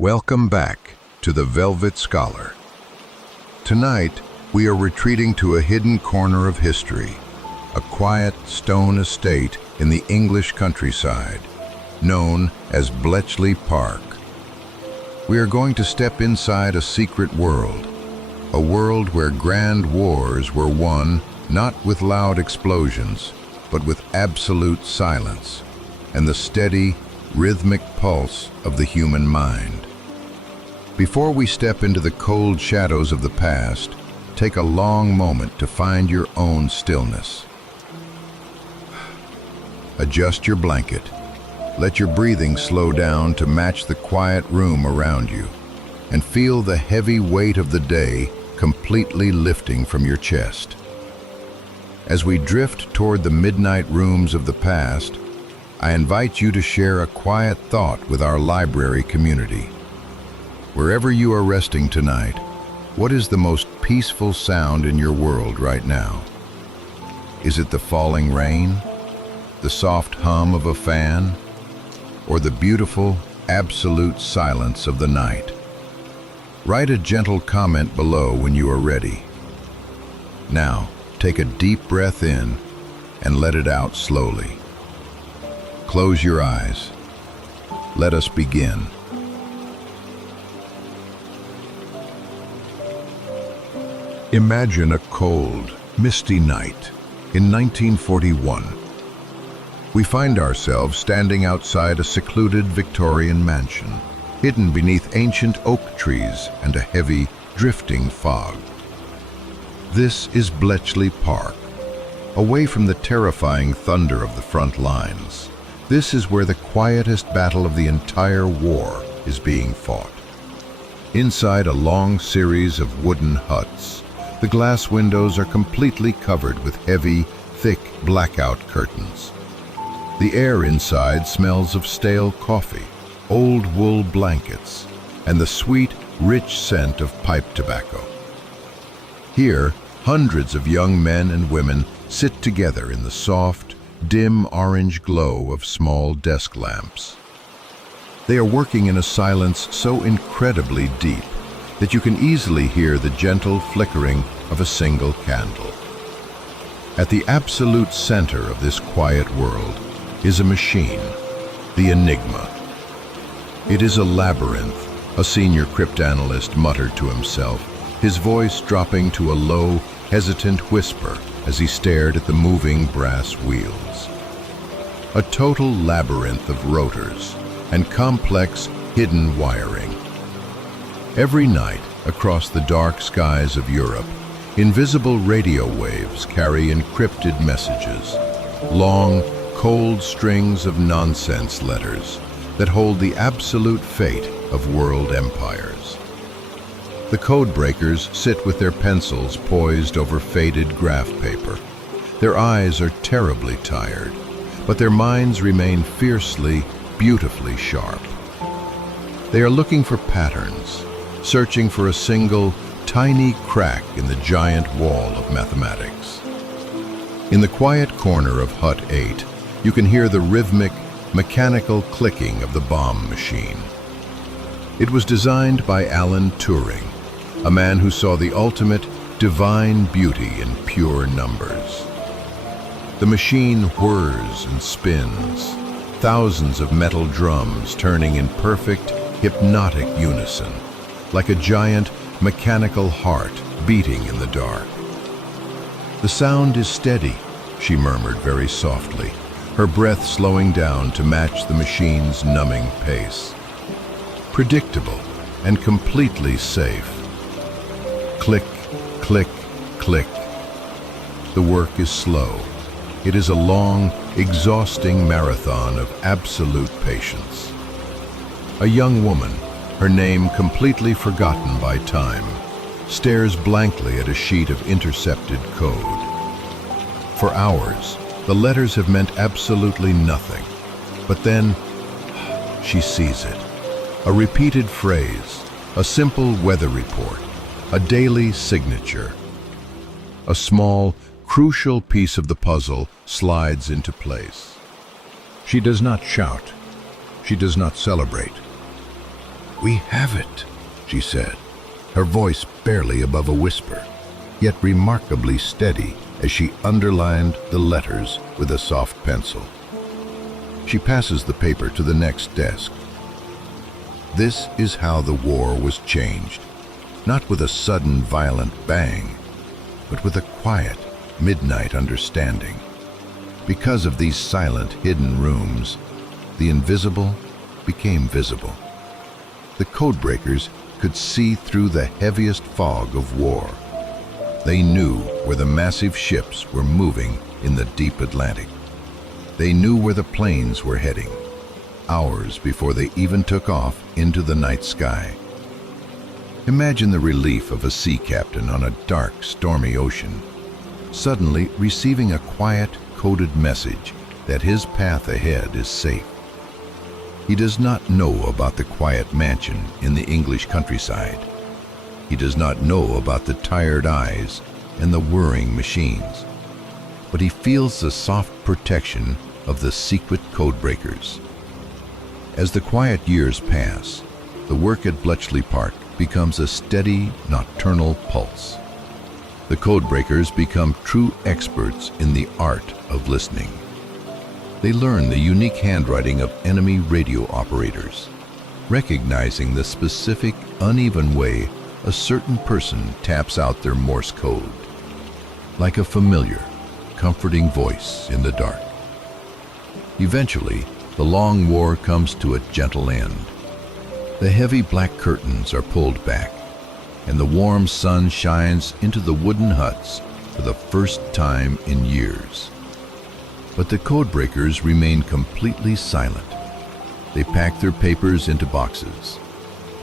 Welcome back to the Velvet Scholar. Tonight, we are retreating to a hidden corner of history, a quiet stone estate in the English countryside, known as Bletchley Park. We are going to step inside a secret world, a world where grand wars were won not with loud explosions, but with absolute silence and the steady, rhythmic pulse of the human mind. Before we step into the cold shadows of the past, take a long moment to find your own stillness. Adjust your blanket. Let your breathing slow down to match the quiet room around you, and feel the heavy weight of the day completely lifting from your chest. As we drift toward the midnight rooms of the past, I invite you to share a quiet thought with our library community. Wherever you are resting tonight, what is the most peaceful sound in your world right now? Is it the falling rain, the soft hum of a fan, or the beautiful, absolute silence of the night? Write a gentle comment below when you are ready. Now, take a deep breath in and let it out slowly. Close your eyes. Let us begin. Imagine a cold, misty night in 1941. We find ourselves standing outside a secluded Victorian mansion, hidden beneath ancient oak trees and a heavy, drifting fog. This is Bletchley Park, away from the terrifying thunder of the front lines. This is where the quietest battle of the entire war is being fought. Inside a long series of wooden huts, the glass windows are completely covered with heavy, thick blackout curtains. The air inside smells of stale coffee, old wool blankets, and the sweet, rich scent of pipe tobacco. Here, hundreds of young men and women sit together in the soft, dim orange glow of small desk lamps. They are working in a silence so incredibly deep that you can easily hear the gentle flickering of a single candle. At the absolute center of this quiet world is a machine, the Enigma. It is a labyrinth, a senior cryptanalyst muttered to himself, his voice dropping to a low, hesitant whisper as he stared at the moving brass wheels. A total labyrinth of rotors and complex, hidden wiring. Every night, across the dark skies of Europe, invisible radio waves carry encrypted messages, long, cold strings of nonsense letters that hold the absolute fate of world empires. The codebreakers sit with their pencils poised over faded graph paper. Their eyes are terribly tired, but their minds remain fiercely, beautifully sharp. They are looking for patterns, searching for a single, tiny crack in the giant wall of mathematics. In the quiet corner of Hut 8, you can hear the rhythmic, mechanical clicking of the bomb machine. It was designed by Alan Turing, a man who saw the ultimate, divine beauty in pure numbers. The machine whirs and spins, thousands of metal drums turning in perfect, hypnotic unison, like a giant, mechanical heart beating in the dark. "The sound is steady," she murmured very softly, her breath slowing down to match the machine's numbing pace. "Predictable and completely safe." Click, click, click. The work is slow. It is a long, exhausting marathon of absolute patience. A young woman, her name completely forgotten by time, stares blankly at a sheet of intercepted code. For hours, the letters have meant absolutely nothing. But then, she sees it. A repeated phrase, a simple weather report, a daily signature. A small, crucial piece of the puzzle slides into place. She does not shout. She does not celebrate. "We have it," she said, her voice barely above a whisper, yet remarkably steady as she underlined the letters with a soft pencil. She passes the paper to the next desk. This is how the war was changed, not with a sudden violent bang, but with a quiet, midnight understanding. Because of these silent, hidden rooms, the invisible became visible. The codebreakers could see through the heaviest fog of war. They knew where the massive ships were moving in the deep Atlantic. They knew where the planes were heading, hours before they even took off into the night sky. Imagine the relief of a sea captain on a dark, stormy ocean, suddenly receiving a quiet, coded message that his path ahead is safe. He does not know about the quiet mansion in the English countryside. He does not know about the tired eyes and the whirring machines. But he feels the soft protection of the secret codebreakers. As the quiet years pass, the work at Bletchley Park becomes a steady, nocturnal pulse. The codebreakers become true experts in the art of listening. They learn the unique handwriting of enemy radio operators, recognizing the specific, uneven way a certain person taps out their Morse code, like a familiar, comforting voice in the dark. Eventually, the long war comes to a gentle end. The heavy black curtains are pulled back, and the warm sun shines into the wooden huts for the first time in years. But the codebreakers remain completely silent. They pack their papers into boxes.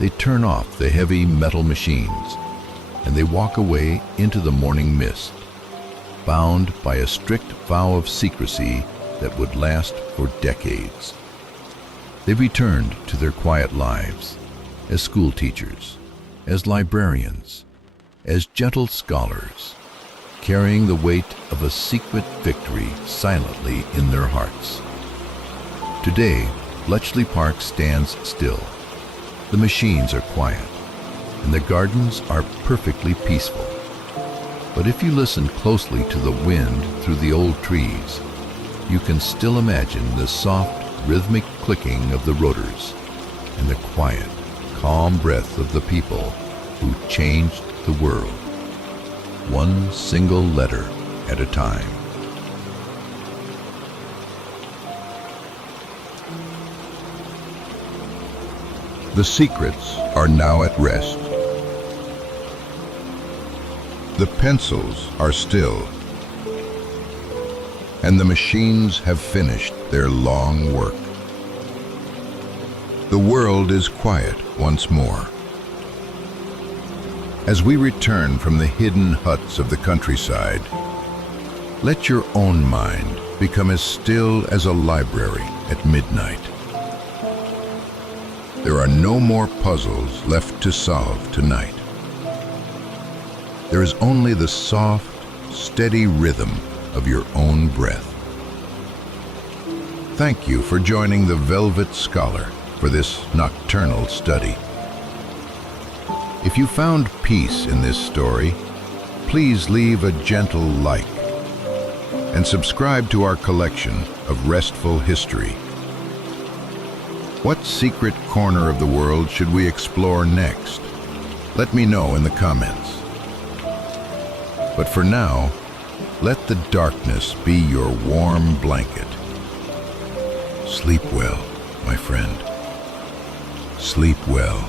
They turn off the heavy metal machines, and they walk away into the morning mist, bound by a strict vow of secrecy that would last for decades. They returned to their quiet lives as school teachers, as librarians, as gentle scholars, carrying the weight of a secret victory silently in their hearts. Today, Bletchley Park stands still. The machines are quiet, and the gardens are perfectly peaceful. But if you listen closely to the wind through the old trees, you can still imagine the soft, rhythmic clicking of the rotors and the quiet, calm breath of the people who changed the world, one single letter at a time. The secrets are now at rest. The pencils are still, and the machines have finished their long work. The world is quiet once more. As we return from the hidden huts of the countryside, let your own mind become as still as a library at midnight. There are no more puzzles left to solve tonight. There is only the soft, steady rhythm of your own breath. Thank you for joining the Velvet Scholar for this nocturnal study. If you found peace in this story, please leave a gentle like and subscribe to our collection of restful history. What secret corner of the world should we explore next? Let me know in the comments. But for now, let the darkness be your warm blanket. Sleep well, my friend. Sleep well.